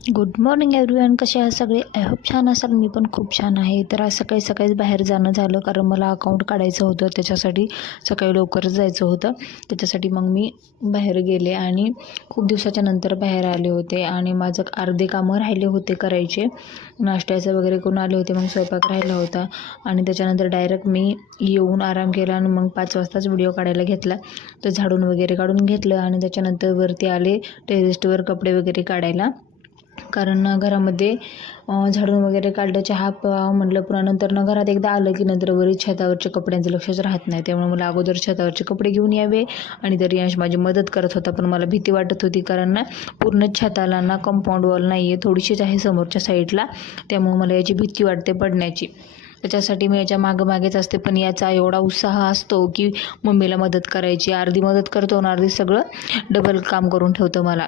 Good morning everyone. कसे आहात सगळे? आय होप छान असाल. मी पण खूप छान आहे. तर आज सकाळी सकाळीच बाहेर जाणं झालं कारण मला अकाउंट काढायचं होतं. त्याच्यासाठी सकाळी लवकरच जायचं होतं. त्याच्यासाठी मग मी बाहेर गेले आणि खूप दिवसाच्या नंतर बाहेर आले होते आणि माझं अर्धे कामं राहिले होते करायचे. नाश्त्याचं वगैरे करून आले होते. मग स्वयंपाक राहिला होता आणि त्याच्यानंतर डायरेक्ट मी येऊन आराम केला आणि मग 5 वाजताच व्हिडिओ काढायला घेतला. तर झाडून वगैरे काढून घेतलं आणि त्याच्यानंतर वरती आले टेरेसवर कपडे वगैरे काढायला. कारण घरामध्ये झाडून वगैरे काढलं, चहा प्यावं म्हटलं, पुन्हा नंतर घरात एकदा आलं की नंतर वरील छतावरच्या कपड्यांचं लक्षच राहत नाही. त्यामुळे मला अगोदर छतावरचे कपडे घेऊन यावे आणि तरी अंश माझी मदत करत होता. पण मला भीती वाटत होती कारण पूर्ण छताला कंपाऊंड वॉल नाही आहे, थोडीशीच आहे समोरच्या साईडला. त्यामुळे मला याची भीती वाटते पडण्याची. त्याच्यासाठी मी याच्या मागेच असते. पण याचा एवढा उत्साह असतो की मम्मीला मदत करायची. अर्धी मदत करतो आणि अर्धी सगळं डबल काम करून ठेवतं मला.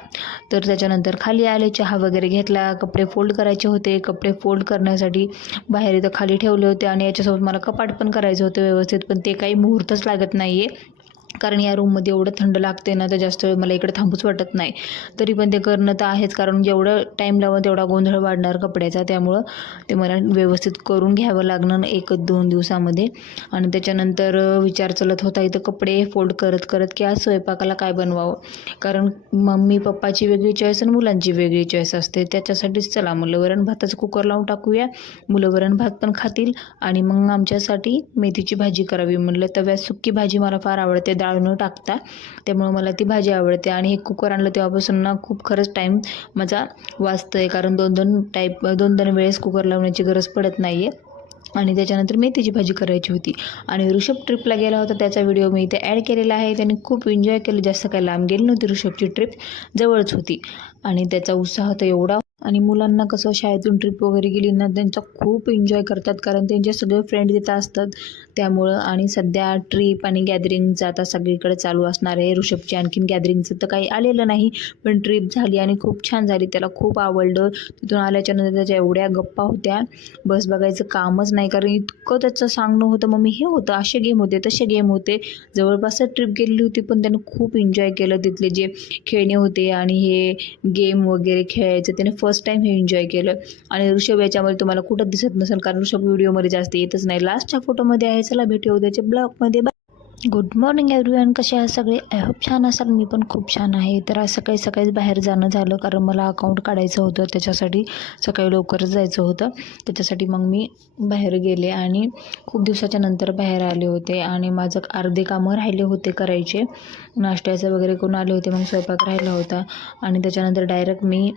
तर त्याच्यानंतर खाली आले, चहा वगैरे घेतला. कपडे फोल्ड करायचे होते. कपडे फोल्ड करण्यासाठी बाहेर इथं खाली ठेवले होते आणि याच्यासोबत मला कपाट पण करायचं होतं व्यवस्थित. पण ते काही मुहूर्तच लागत नाही आहे कारण या रूममध्ये एवढं थंड लागते ना, तर जास्त वेळ मला इकडे थांबूच वाटत नाही. तरी पण ते करणं तर आहेच कारण जेवढं टाईम लावून तेवढा गोंधळ वाढणार कपड्याचा. त्यामुळं ते मला व्यवस्थित करून घ्यावं लागणार 1-2 दिवसामध्ये. आणि त्याच्यानंतर विचार चालत होता इथं कपडे फोल्ड करत करत की आज स्वयंपाकाला काय बनवावं. कारण मम्मी पप्पाची वेगळी चॉईस आणि मुलांची वेगळी चॉईस असते. त्याच्यासाठीच चला मुलं वरण भाताचं कुकर लावून टाकूया. मुलं वरण भात पण खातील आणि मग आमच्यासाठी मेथीची भाजी करावी म्हणलं. तव्यात सुक्की भाजी मला फार आवडते डाळ न टाकता. त्यामुळे मला ती भाजी आवडते. आणि हे कुकर आणलं तेव्हापासून खूप खरंच टाईम माझा वाचतोय कारण दोन वेळेस कुकर लावण्याची गरज पडत नाही आहे. आणि त्याच्यानंतर मेथीची भाजी करायची होती. आणि ऋषभ ट्रिपला गेला होता, त्याचा व्हिडिओ मी इथे ॲड केलेला आहे. त्याने खूप एन्जॉय केलं. जास्त काही लांब गेली नव्हती ऋषभची ट्रिप, जवळच होती. आणि त्याचा उत्साह तर एवढा. आणि मुलांना कसं शाळेतून ट्रिप वगैरे गेली ना, त्यांचा खूप एन्जॉय करतात कारण त्यांचे सगळे फ्रेंड तिथं असतात त्यामुळं. आणि सध्या ट्रिप आणि गॅदरिंगचं आता सगळीकडे चालू असणार आहे. ऋषभची आणखीन गॅदरिंगचं तर काही आलेलं नाही, पण ट्रिप झाली आणि खूप छान झाली. त्याला खूप आवडलं. तिथून आल्याच्या नंतर त्याच्या एवढ्या गप्पा होत्या, बस बघायचं कामच नाही. कारण इतकं त्याचं सांगणं होतं, मम्मी हे होतं, असे गेम होते, तसे गेम होते. जवळपास ट्रिप गेलेली होती पण त्यानं खूप एन्जॉय केलं. तिथले जे खेळणे होते आणि हे गेम वगैरे खेळायचं त्याने फर्स्ट टाईम हे एन्जॉय केलं. आणि ऋषभ याच्यामध्ये तुम्हाला कुठं दिसत नसेल कारण ऋषभ व्हिडिओमध्ये जास्त येतच नाही. लास्टच्या फोटोमध्ये आहे. चला भेटू उद्याच्या ब्लॉगमध्ये. Good morning everyone. कसे आहात सगळे? आय होप छान असाल. मी पण खूप छान आहे. तर आज सकाळी सकाळीच बाहेर जाणं झालं कारण मला अकाउंट काढायचं होतं. त्याच्यासाठी सकाळी लवकरच जायचं होतं. त्याच्यासाठी मग मी बाहेर गेले आणि खूप दिवसाच्या नंतर बाहेर आले होते आणि माझं अर्धे कामं राहिले होते करायचे. नाश्त्याचं वगैरे करून आले होते. मग स्वयंपाक राहिला होता आणि त्याच्यानंतर डायरेक्ट मी